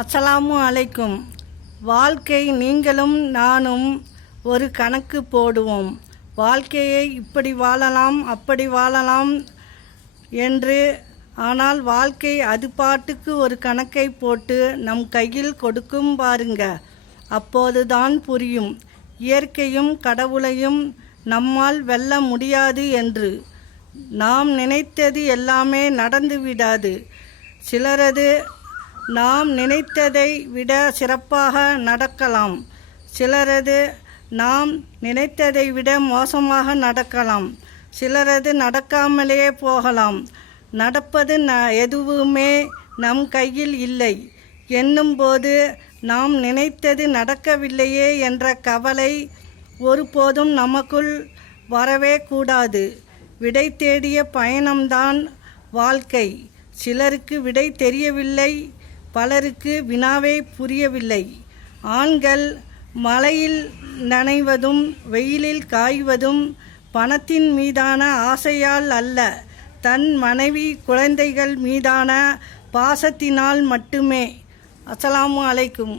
அஸ்ஸலாமு அலைக்கும். வாழ்க்கை நீங்களும் நானும் ஒரு கணக்கு போடுவோம். வாழ்க்கையை இப்படி வாழலாம் அப்படி வாழலாம் என்று. ஆனால் வாழ்க்கை அது பாட்டுக்கு ஒரு கணக்கை போட்டு நம் கையில் கொடுக்கும் பாருங்க. அப்போதுதான் புரியும் இயற்கையும் கடவுளையும் நம்மால் வெல்ல முடியாது என்று. நாம் நினைத்தது எல்லாமே நடந்து விடாது. சிலரது நாம் நினைத்ததை விட சிறப்பாக நடக்கலாம். சிலரது நாம் நினைத்ததை விட மோசமாக நடக்கலாம். சிலரது நடக்காமலே போகலாம். நடப்பது எதுவுமே நம் கையில் இல்லை என்னும்போது நாம் நினைத்தது நடக்கவில்லையே என்ற கவலை ஒருபோதும் நமக்குள் வரவே கூடாது. விடை தேடிய பயணம்தான் வாழ்க்கை. சிலருக்கு விடை தெரியவில்லை, பலருக்கு வினாவே புரியவில்லை. ஆண்கள் மழையில் நனைவதும் வெயிலில் காய்வதும் பணத்தின் மீதான ஆசையால் அல்ல, தன் மனைவி குழந்தைகள் மீதான பாசத்தினால் மட்டுமே. அஸ்ஸலாமு அலைக்கும்.